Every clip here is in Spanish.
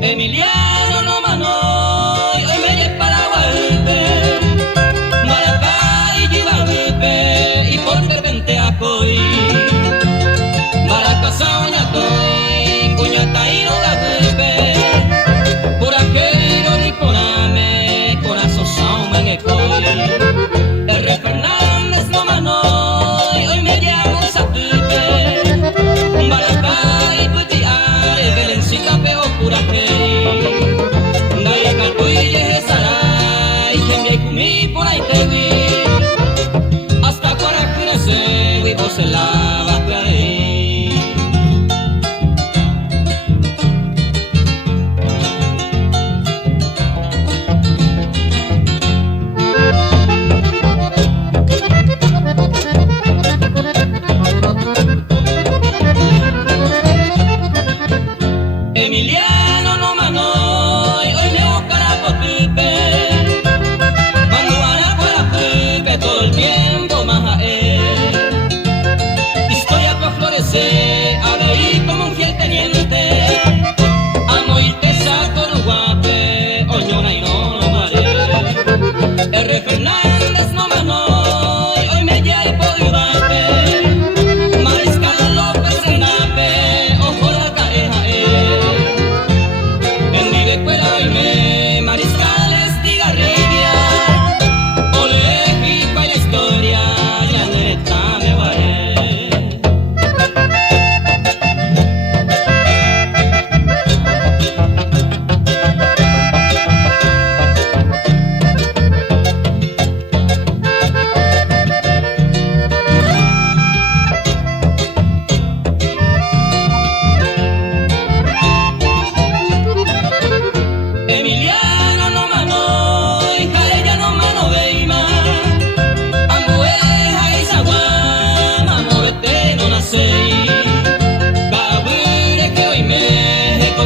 Emiliano no mano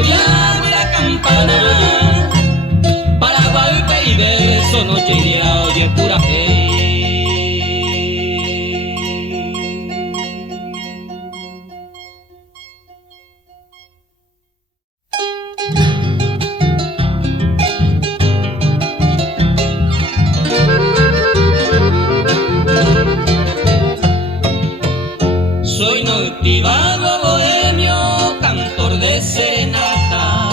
llamo la campana. Paraguay, baby, son noche y día, oye, pura fe. Soy nautivado bohemio, cantor de serenata,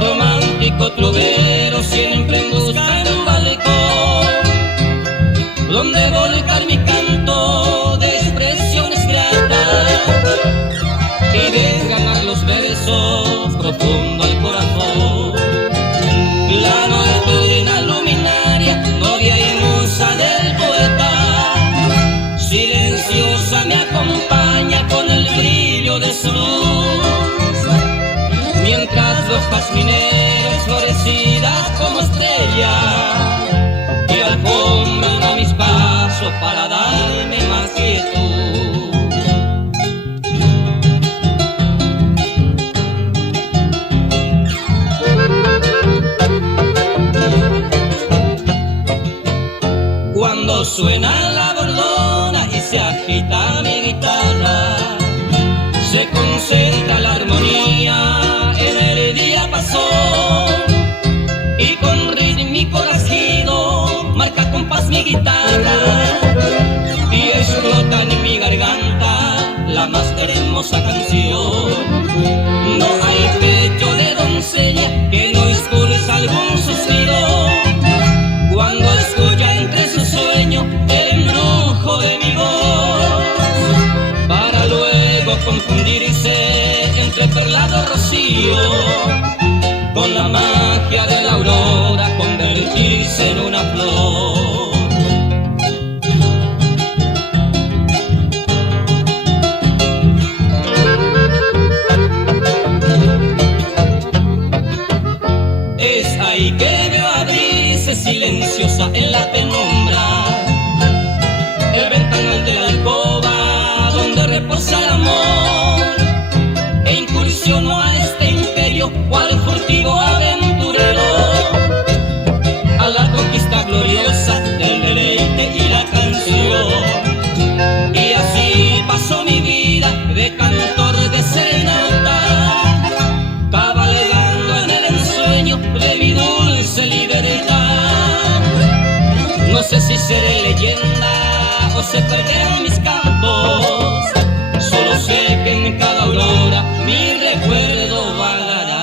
romántico trovero, siempre en busca de un balcón donde volcar mi canto de expresiones gratas y desganar los versos profundo al corazón. La nocturna luminaria, novia y musa del poeta, silenciosa me acompaña con el brillo de su luz, mientras los jazmineros florecidas como estrellas que alfombran a mis pasos para darme más quietud. Cuando suena la bordona y se agita mi guitarra, se concentra la armonía en el diapasón y con rítmico latido marca compás mi guitarra y explota en mi garganta la más hermosa canción. No hay pecho de doncella que no expulsa algún suspiro cuando escucha entre sus sueños el embrujo de mi voz, para luego confundirse entre perlado rocío con la magia de la aurora, convertirse en una flor. Es ahí que veo abrirse silenciosa en la penumbra el ventanal de la alcoba donde reposa el amor, e incursionó a este imperio cual furtivo aventurero a la conquista gloriosa del deleite y la canción. Y así pasó mi vida de cantor de serenata, cabalgando en el ensueño de mi dulce libertad. No sé si seré leyenda o se perderán mis cantos, solo sé que en cada aurora mi recuerdo vagará.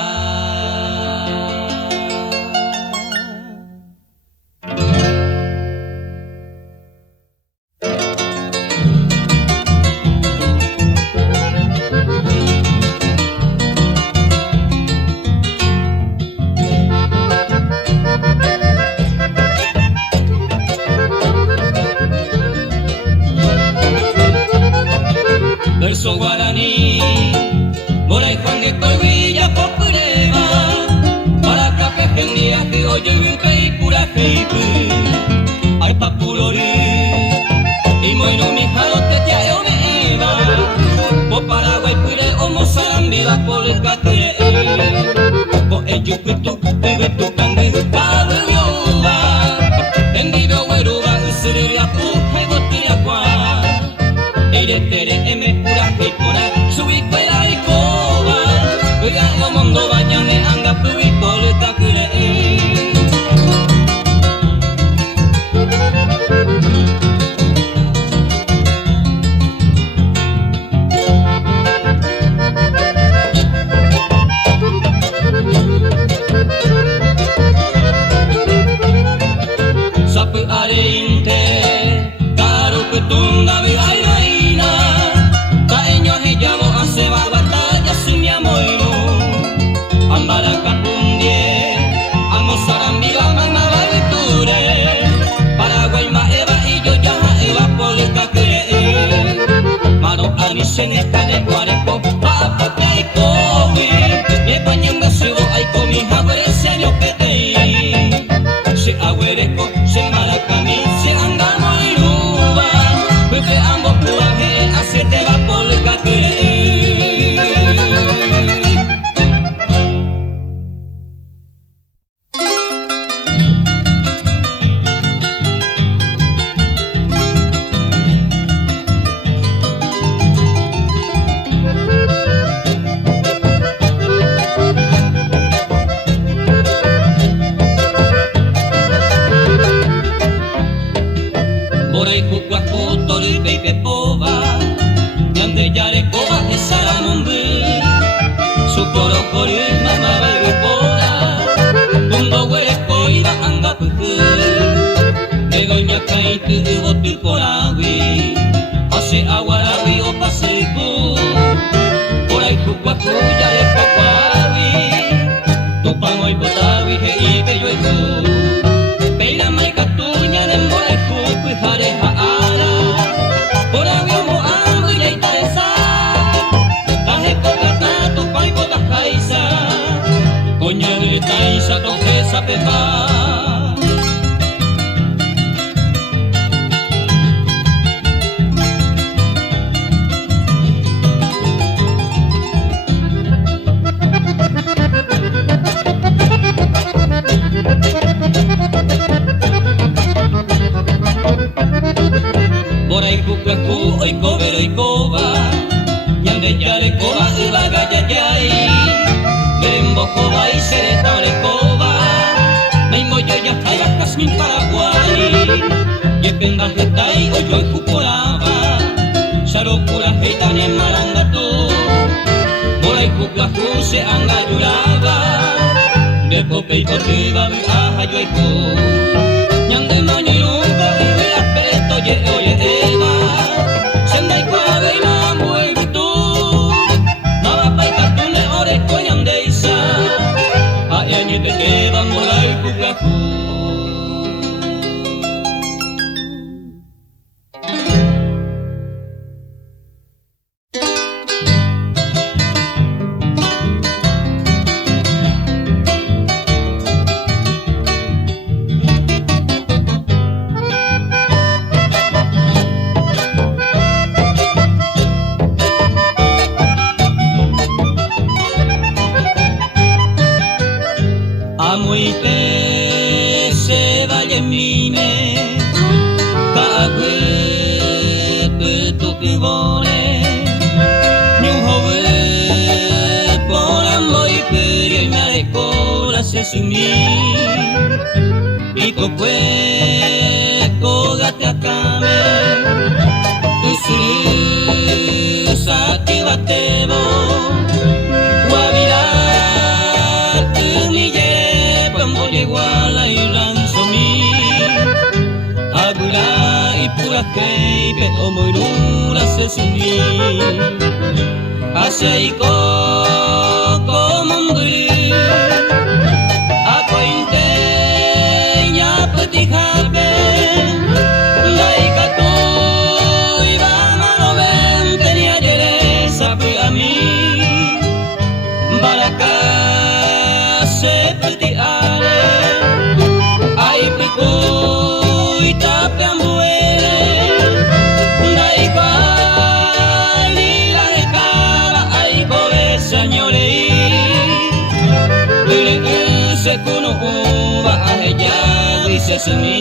Verso guaraní, Moray Juan de Colvilla Popureva, para café gendía que oye vipe y pura feipe, ay papurori, y moino mi jalote te ayo me iba, po Paraguay pure o Mozambique por el catre, po el yupitu, bebe tu cangre, cabelluda, en vivo güeruba, sería puja y gotiria cuá. Tere tere eme pura y pura subi cuela y coba, oiga lo mundo bañame anga pubi poleta cure. Sapu areinte caro petunda vi airaina, taeño he llamo a seba batalla si mi amoiro, ambaraca pundie, amo sarambiga mama valiture, Paraguay ma eva y yo ya eva polica cree, maro anisene cane guareco, papa te comi, me pañanga sebo ay comi jabere se año pete, se agüereco, se maracami, se andamo iruba, pepe ambo puaje, hace te va polica cree. Yorokori mama baby pora Mundo hueco iba anga puku Egoña kaitu ubotu porawi Ase awarawi o paseku Porai kukaku yare papawi Tupangoi potawi hei peyoiku Peira mai katunya nemborai kuku hare haara Porawi omo ambu yaita esa Tahe kokata tupai kota kaisa Konya taisa toke sapepa Borai kukaku oiko bero ikoba Nyande yare koba ubaga yayai Berembo koba isere tare koba Maimo yo ya kai bakas min Paraguay Yependa hetai oyo kuporaba Sarokura heitane marangatu Borai kukaku se anga yuraba Depo peito tuba bu aha yoiku Nyande manilunga uya peto ye oye eva Sendai kwabe ina mue bitu Nawa pai katune ore koyande isa Aya nyete teba morai kukaku Amoite se valle mime Kagu putu kugore Nyuhobu Poramoi purio imare kora se sumi Iko kue kogate akame Usuru saki batebo Iguala y ransomi Agura y pura keipe o moirura se sumi Hacia y como un gri Ako inteña petijape Daika tu iba mano vente ni ayer sabe a mí Baraka se petiare Ai pikui tapiambuele Dai kai lila de cara ai kobe señorei Dile se kuno uva aheya dice sumi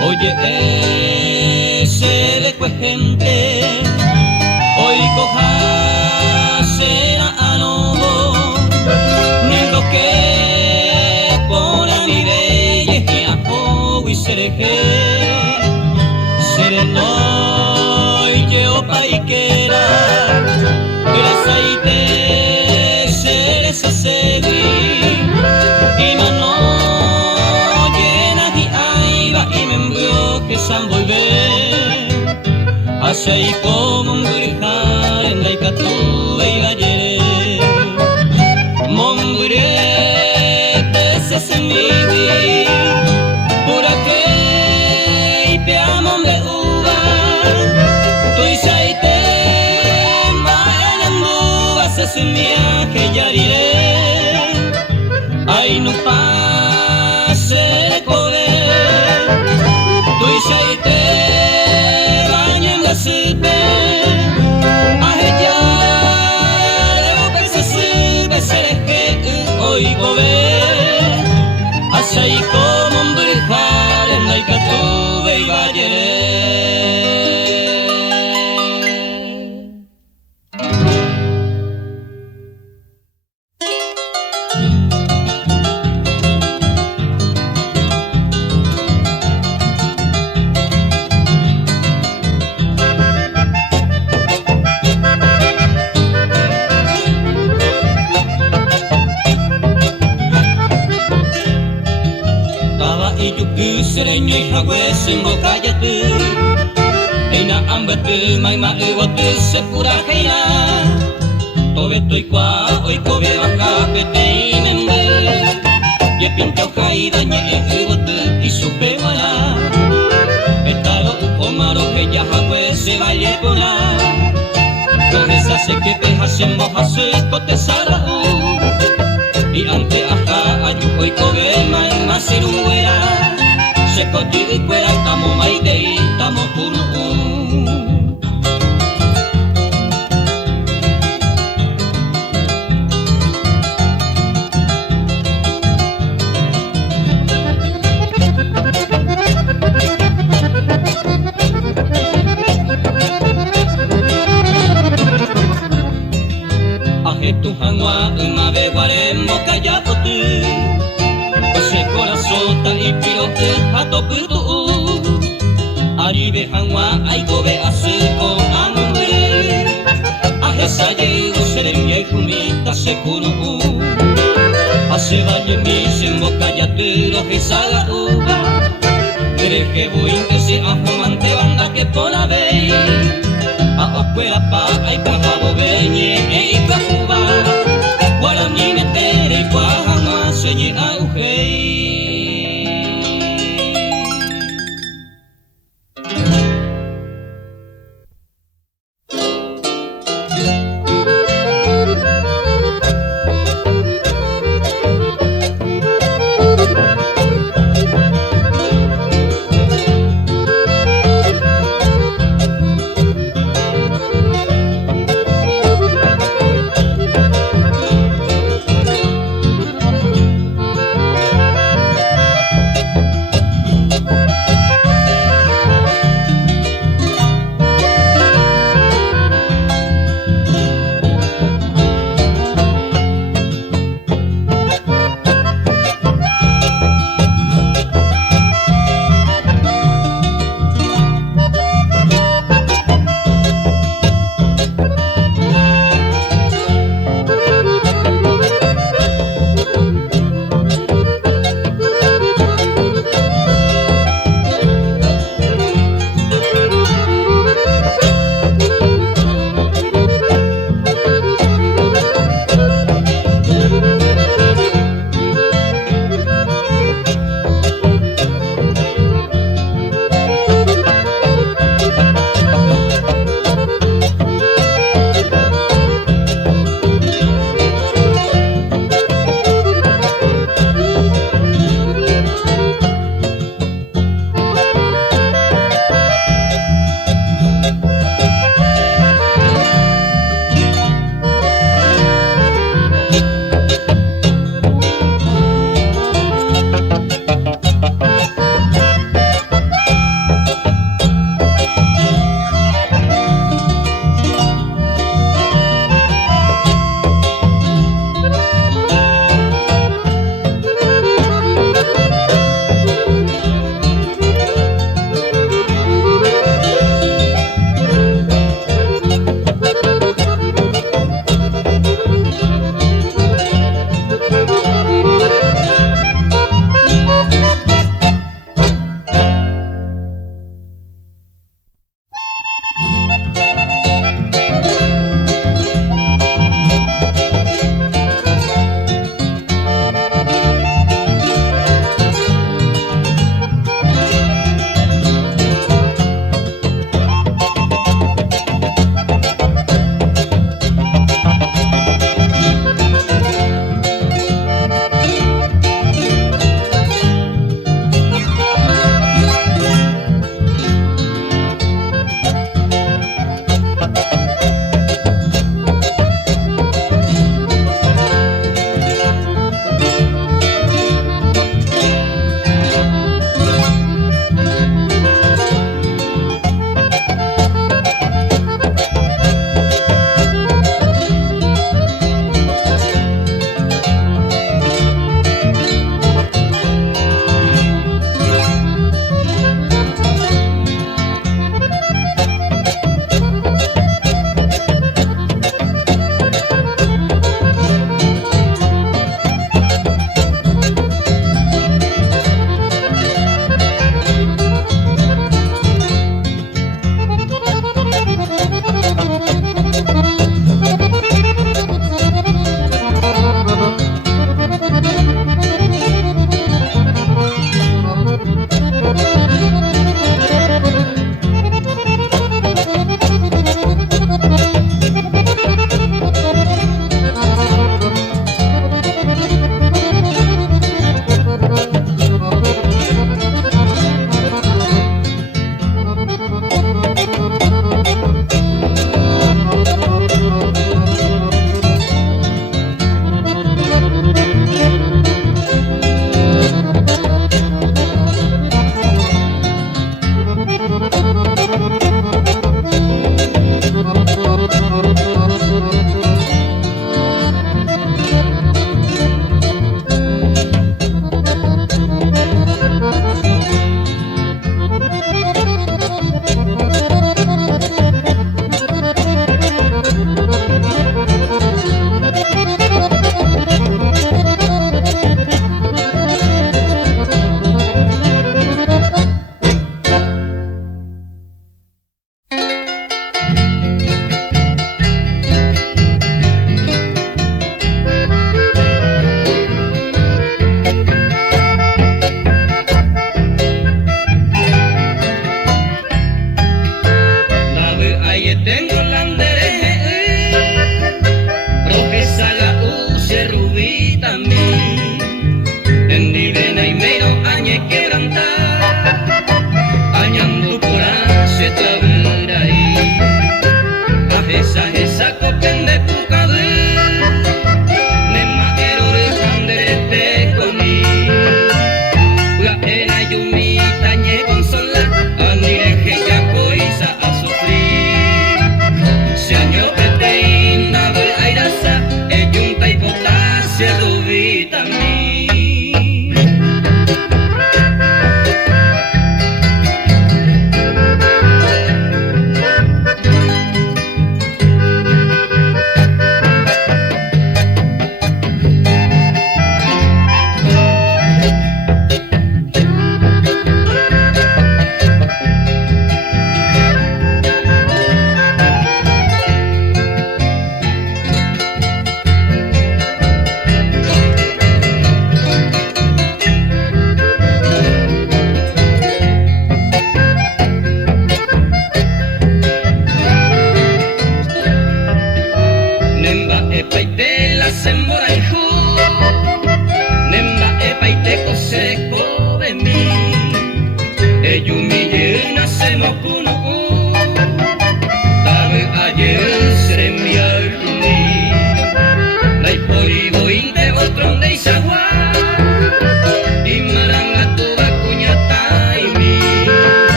Oye, ese de cue gente, hoy coja será a nuevo, negro que pone a mi bella y a poco y sereno y yo paiquera, grasa y te seres a seguir y mano que san volver hacia y como un grijar en la icatu y ayer mongurete se semigui pura que y peamon de uva tu y saite mayanambu se semia que yariré ay no pase de poder Tuisaite bañen la sirve Aheya debo que se sirve Sereje hoy gobe Asai como un brijar En la icatube y vallere sereño y jagüez en boca ya tú. Eina ambatu mai ma uwatu sepura heina. Tobe toi kwa oi kobe baka pete inembe. Ye pintau kaida nye uwatu isupe mana. Etaro ukomaro que ya jagüez se vaya pona. Kohesa se que peja se moja se kote sarau. Y ante aja ayu oi kobe mai masiruera. Se koti kuera tamo mai dei tamo turu. Aje tu hangwa umabe warembo kaya potu. Ose corazón ta ipiro e hato putu. Aribe hangwa aikobe asuko amure. Aje sayego seremye kumita sekuru. Ase valle mi sembo kaya tiro hisaga uba. Dereje buin ese ahomante banda que pona vei. A okuela pa aikahabo benye e ikakuba. Guarani metere kwa hangwa senye augei.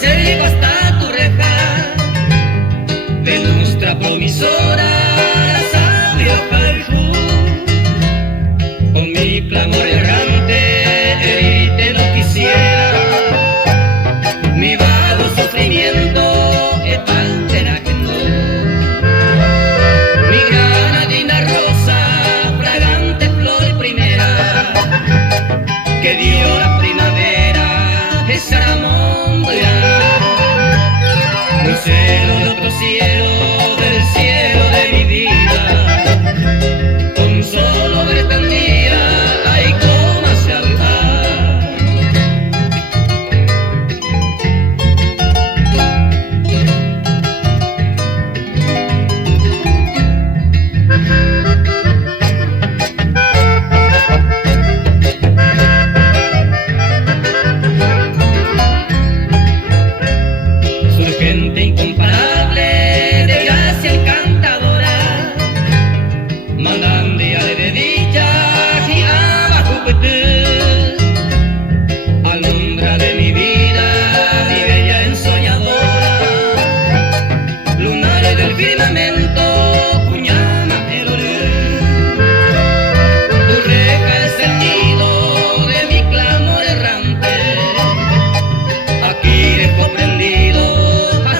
se llegó hasta tu reja, de nuestra promisora la sabia Caijú. Con mi clamor errante herirte no quisiera, mi vago sufrimiento es parte de ajeno. Mi granadina rosa, fragante flor primera, que dio la primavera, esa mondra, un cielo de otro cielo, del cielo de mi vida. Con solo verte un día, ay, cómo se habla. Surgente incomparable de gracia encantadora, malandria de dicha y abajo alondra de mi vida, mi bella ensoñadora, lunares del firmamento, puñama el olor. Tu reja es el nido de mi clamor errante, aquí dejo prendido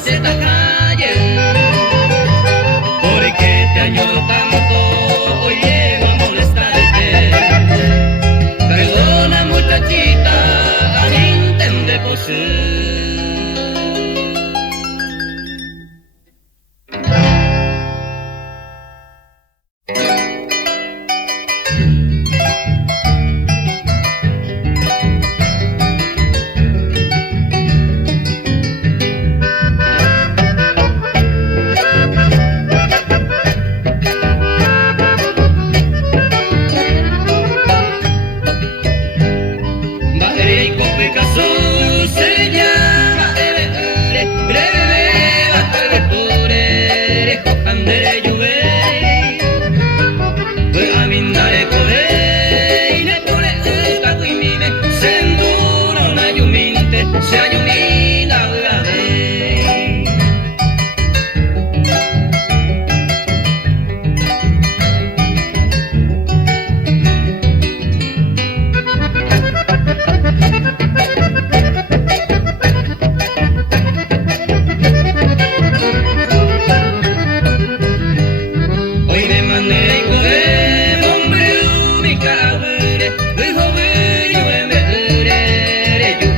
esta calle, porque te añoro tanto, hoy llego a molestarte. Perdona muchachita, a mi entender por ser. Se ayumina la vez. Hoy de manera y poder, hombre, mi cabre, el joven yo me veré, yo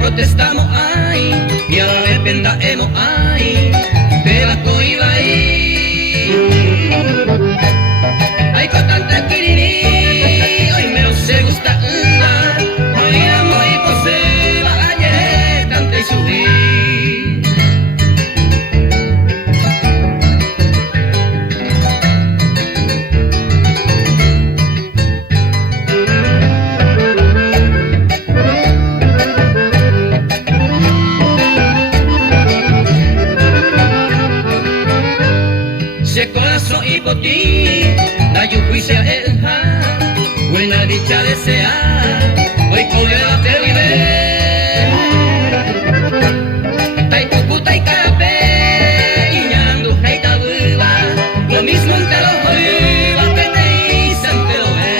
protestamos ay, y a la vez pendaemos ay, de la coiba ahí. Ay, con tanta quiriní, hoy me lo se gusta una, hoy amo y poseba, ayer canta y subí. Se corazón y botí, la yujuicia elja, buena dicha desear, hoy cobrela te vive. Tai cucu, tai carape, iñandu, jaita buba, lo mismo entre los oiva, pete y sante lo ve.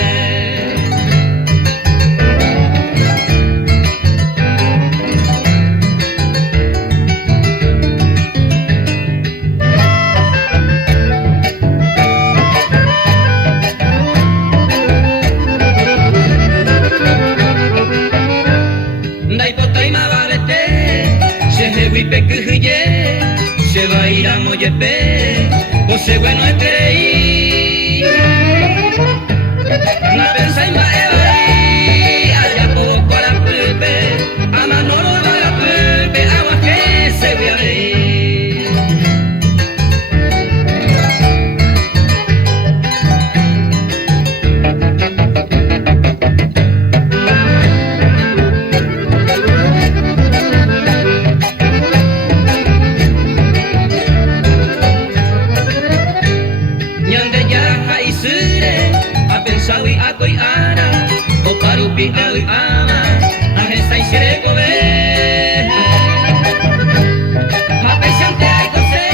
Se va a ir a Mollepe, José bueno es creí. No pensáis más allá poco a la pulpe, a Manolo va la pulpe, agua que se ve a ver. Sawi ako'y ana, o parupi ako'y ama, ahesay sirekobe. Hapesyante ay kose,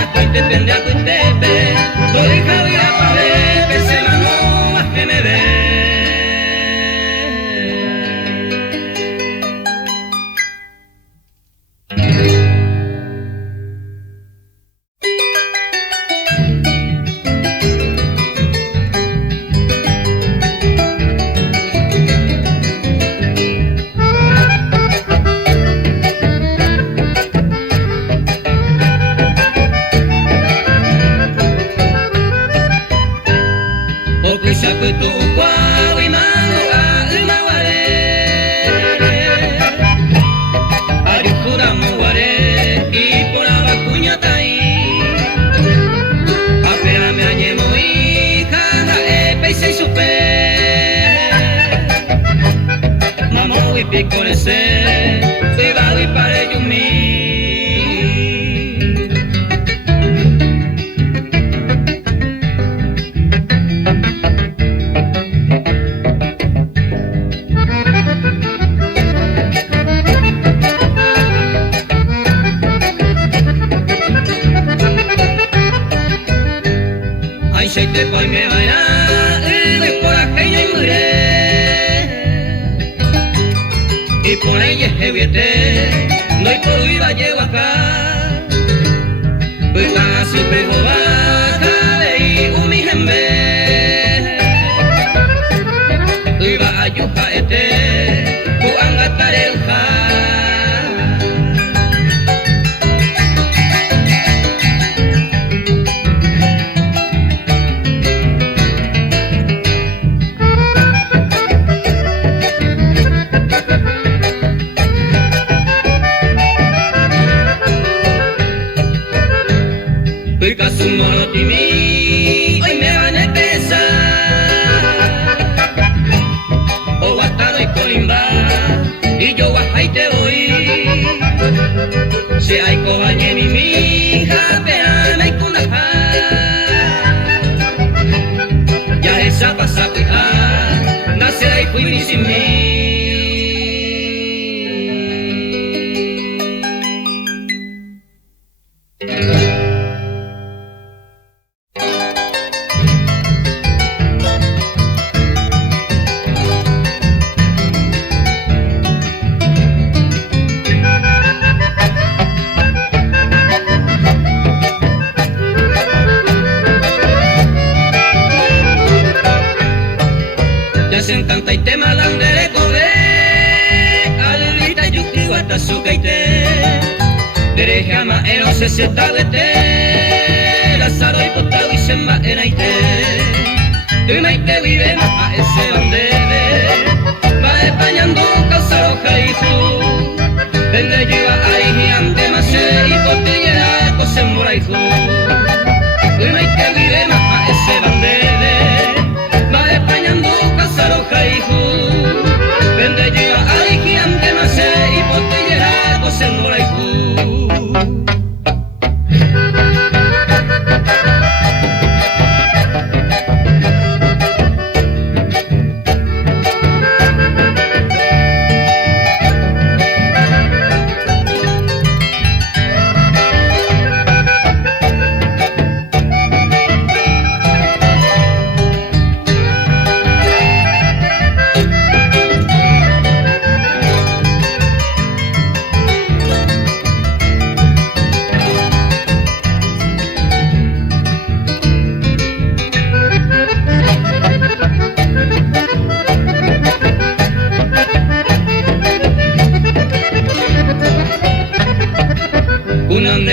ako'y depende ako'y tepe, doy kawi apabepe, se mano a que me ve.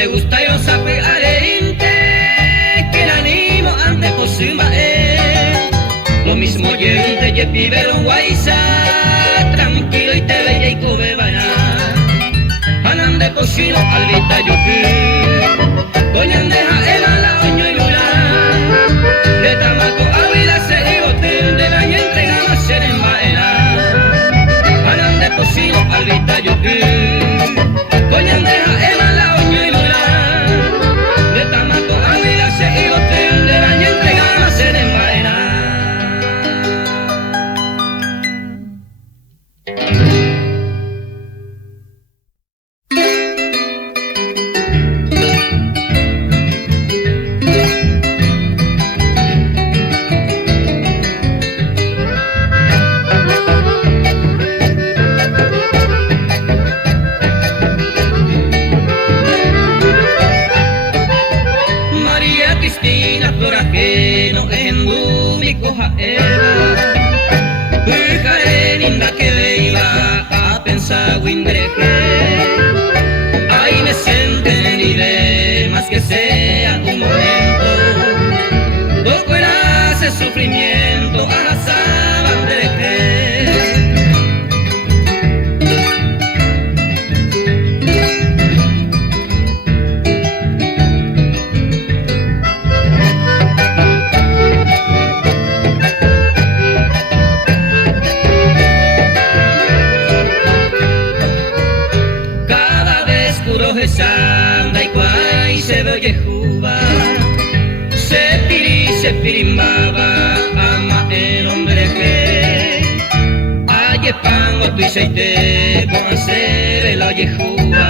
gusta yo sabe alerinte que el ánimo ante posima lo mismo yente y pibero guaysa tranquilo y te veía y cobe bana anande posino albita yuki coñandeja el ala oño y lula de tamaco avila se igote de la y entrega más ser en baena anande posino albita yuki coñandeja el ala oño y lula de tamaco avila se igote de la y entrega más ser en baena. Ay, me siento en el más que sea un momento. Toco era ese sufrimiento, arrasaban de sanda y cuay se ve juba se pirimbaba ama el hombre que aye pan o tu aceite con hacer el yehuba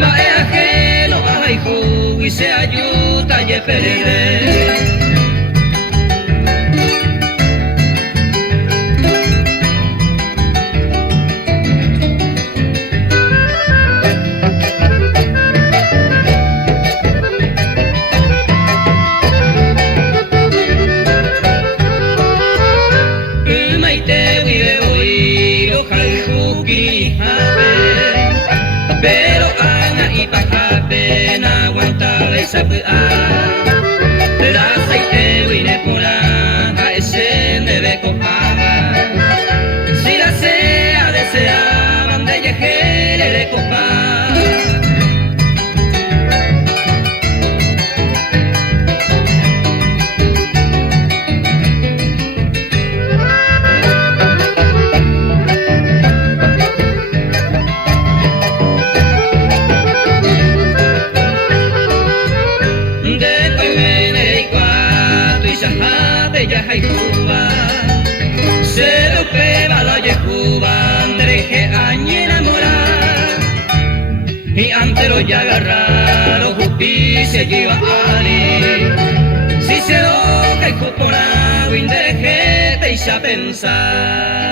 ma es ajeno ay ju y se ayuda y perder. Pero ana y pajape na aguantaba esa pea la aceite vine por a ese debe copaba si la sea deseaban de yejere de copa. Ya hay Cuba, se lo peba la yehuba, andreje añi enamorar, y ante lo ya agarrado, jupi se lleva ali, si se lo caigo por agua, indreje te hice pensar.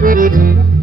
Thank you.